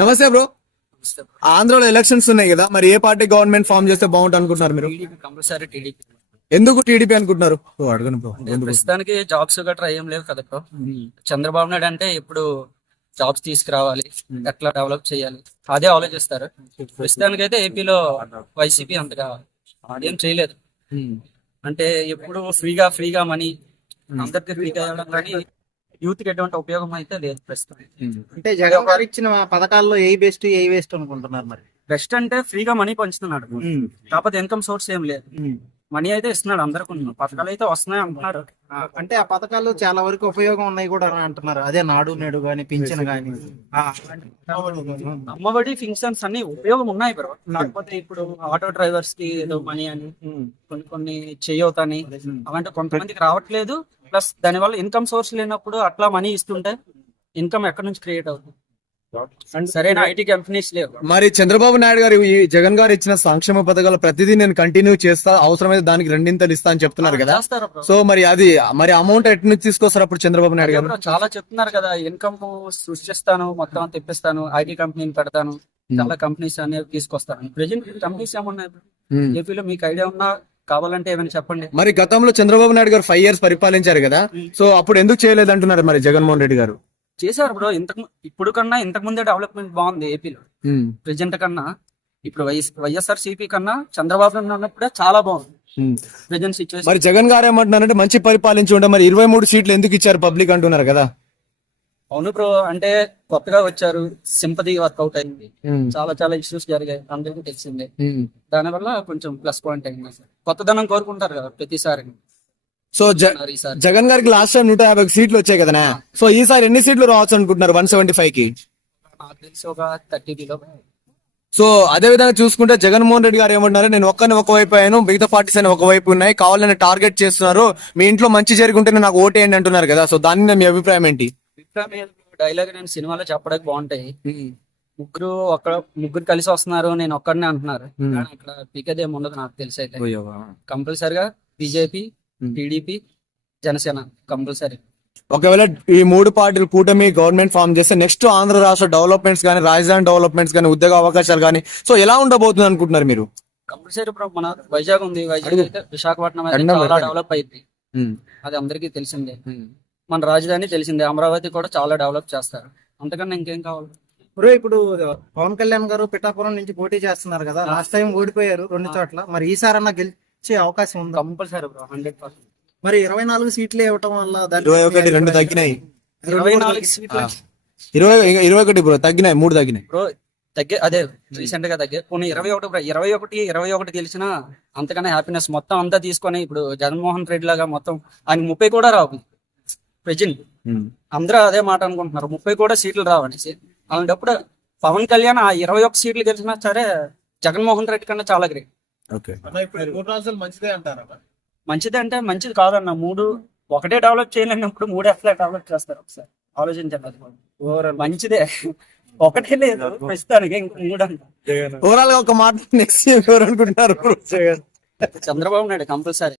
నమస్తే బ్రో. ఆంధ్రలో ఎలక్షన్స్ ఉన్నాయి కదా, మరి ఏ పార్టీ గవర్నమెంట్ ఫామ్ చేస్తే బాగుంటుంది అనుకుంటున్నారు మీరు? Compulsory TDP. ఎందుకు టీడీపీ అనుకుంటున్నారు? అడగను బ్రో. ప్రస్తుతానికి జాబ్స్ గట్రా ఏం లేవు కదా బ్రో. చంద్రబాబు నాయుడు అంటే ఇప్పుడు జాబ్స్ తీసుకురావాలి, ఎట్లా డెవలప్ చేయాలి అదే ఆలోచిస్తారు. ప్రస్తుతానికి అయితే ఏపీలో వైసీపీ అంతగా ఏం చేయలేదు. అంటే ఎప్పుడు ఫ్రీగా మనీ అందరికి ఫ్రీగా ఇవ్వడం కానీ యూత్ కి ఎటువంటి ఉపయోగం అయితే లేదు ప్రస్తుతం. అంటే జగన్ గారు ఇచ్చిన పథకాల్లో ఏ వేస్ట్ అనుకుంటున్నారు మరి? బెస్ట్ అంటే ఫ్రీగా మనీ పంచుతున్నాడు, కాకపోతే ఇన్కమ్ సోర్స్ ఏం లేదు. మనీ అయితే ఇస్తున్నాడు అందరికి, పథకాలు అయితే వస్తున్నాయి అంటున్నారు. అంటే ఆ పథకాలు చాలా వరకు ఉపయోగం ఉన్నాయి కూడా అని అంటున్నారు. అదే నాడు నేడు గాని పింఛన్ గాని అమ్మఒడి ఫంక్షన్స్ అన్ని ఉపయోగం ఉన్నాయి బ్రో. కాకపోతే ఇప్పుడు ఆటో డ్రైవర్స్ కి ఏదో మనీ అని కొన్ని చేయవుతాని అలాంటి కొంతమందికి రావట్లేదు. ప్లస్ దానివల్ల ఇన్కమ్ సోర్స్ లేనప్పుడు అట్లా మనీ ఇస్తుంటే ఇన్కమ్ ఎక్కడి నుంచి క్రియేట్ అవుతుంది? సరైన ఐటీ కంపెనీస్ లేవు. మరి చంద్రబాబు నాయుడు గారు ఈ జగన్ గారు ఇచ్చిన సంక్షేమ పథకాలు ప్రతిదీ నేను కంటిన్యూ చేస్తా, అవసరమైతే దానికి రెండింతలు ఇస్తా అని చెప్తున్నారు కదా. సో మరి అది అమౌంట్ ఎటు నుంచి తీసుకొస్తారు అప్పుడు చంద్రబాబు నాయుడు గారు? చాలా చెప్తున్నారు కదా, ఇన్కమ్ సృష్టిస్తాను, మొత్తం తెప్పిస్తాను, ఐటీ కంపెనీని పెడతాను, చాలా కంపెనీస్ అనేవి తీసుకొస్తాను. ప్రెజెంట్ కంపెనీస్ ఏమన్నాయి ఏపీలో? మీకు ఐడియా ఉన్నా కావాలంటే ఏమైనా చెప్పండి. మరి గతంలో చంద్రబాబు నాయుడు గారు 5 years పరిపాలించారు కదా, సో అప్పుడు ఎందుకు చేయలేదు అంటున్నారు మరి జగన్మోహన్ రెడ్డి గారు? చేశారు బ్రో. ఇప్పుడు కన్నా ఇంతకు ముందే డెవలప్మెంట్ బాగుంది ఏపీలో. ప్రెజెంట్ కన్నా ఇప్పుడు వైఎస్ఆర్ సిపి కన్నా చంద్రబాబు ఉన్నప్పుడే చాలా బాగుంది ప్రెజెంట్ సిచ్యువేషన్. మరి జగన్ గారు ఏమంటున్నారంటే మంచి పరిపాలించి ఉంటే మరి 23 సీట్లు ఎందుకు ఇచ్చారు పబ్లిక్ అంటున్నారు కదా. అవును బ్రో, అంటే కొత్తగా వచ్చారు, సింపతి వర్కౌట్ అయింది, చాలా ఇష్యూస్ జరిగాయి, అందరికీ తెలిసిందే. దానివల్ల కొంచెం ప్లస్ పాయింట్ అయింది. కొత్తదనం కోరుకుంటారు కదా ప్రతిసారి. సో జగన్ గారికి లాస్ట్ టైం 150 సీట్లు వచ్చాయి కదా, సో ఈసారి ఎన్ని సీట్లు రావచ్చు అనుకుంటున్నారు 175 కి? నాకు తెలిసి ఒక 30 సో అదే విధంగా చూసుకుంటే జగన్మోహన్ రెడ్డి గారు ఏమంటున్నారు, నేను ఒక్కరిని ఒకవైపు అయ్యాను, మిగతా పార్టీస్ అని ఒకవైపు ఉన్నాయి, కావాలని టార్గెట్ చేస్తున్నారు, మీ ఇంట్లో మంచి జరుగుంటేనే నాకు ఓటేయండి అంటున్నారు కదా. సో దాని మీ అభిప్రాయం ఏంటి? డైలాగ్ నేను సినిమాలో చెప్పడానికి బాగుంటాయి. ముగ్గురు కలిసి వస్తున్నారు, నేను ఒక్కడినే అంటున్నారు. అక్కడ పీకేదేం ఉండదు నాకు తెలిసి. అయితే కంపల్సరిగా బీజేపీ, టీడీపీ, జనసేన కంపల్సరీ. ఒకవేళ ఈ 3 పార్టీలు కూటమి గవర్నమెంట్ ఫామ్ చేస్తే నెక్స్ట్ ఆంధ్ర రాష్ట్ర డెవలప్మెంట్స్ కానీ, రాజధాని డెవలప్మెంట్స్ కానీ, ఉద్యోగ అవకాశాలు కానీ, సో ఎలా ఉండబోతుంది అనుకుంటున్నారు మీరు? కంపల్సరీ ఇప్పుడు మన వైజాగ్ ఉంది, వైజాగ్ అయితే విశాఖపట్నం అయితే చాలా డెవలప్ అయింది, అది అందరికీ తెలిసిందే. మన రాజధాని తెలిసిందే, అమరావతి కూడా చాలా డెవలప్ చేస్తారు. అంతకన్నా ఇంకేం కావాలి బ్రో? ఇప్పుడు పవన్ కళ్యాణ్ గారు పిఠాపురం నుంచి పోటీ చేస్తున్నారు కదా, లాస్ట్ టైం ఓడిపోయారు 2 చోట్ల, మరి ఈసారన్నా గెలిచే అవకాశం ఉంది? Compulsory bro, 100%. మరి 24 సీట్లే ఇవ్వటం వల్ల 21 2 తగ్గినాయి, 24 సీట్లు 21 బ్రో తగ్గినాయి, 3 తగ్గినాయి బ్రో. అదే రీసెంట్ గా తగ్గే కొన్ని 21 గెలిచినా అంతకన్నా హ్యాపీనెస్. మొత్తం అంతా తీసుకొని ఇప్పుడు జగన్మోహన్ రెడ్డి లాగా మొత్తం ఆయన 30 కూడా రావు ప్రెజెంట్. అందరూ అదే మాట అనుకుంటున్నారు, 30 కూడా సీట్లు రావనేసి. అలాంటప్పుడు పవన్ కళ్యాణ్ ఆ 21 సీట్లు గెలిచినా సరే జగన్మోహన్ రెడ్డి కన్నా చాలా గ్రేట్. మంచిదే అంటే మంచిది కాదన్న. 3 ఒకటే డెవలప్ చేయలేనప్పుడు 3 ఎట్లా డెవలప్ చేస్తారు? ఒకసారి ఆలోచించండి. అది మంచిదే, ఒకటే లేదు ప్రస్తుతానికి, ఇంకో 3 అంట. ఓవరాల్ గా ఒక మాట నెక్స్ట్ ఎవరు అనుకుంటున్నారు? చంద్రబాబు నాయుడు కంపల్సరీ.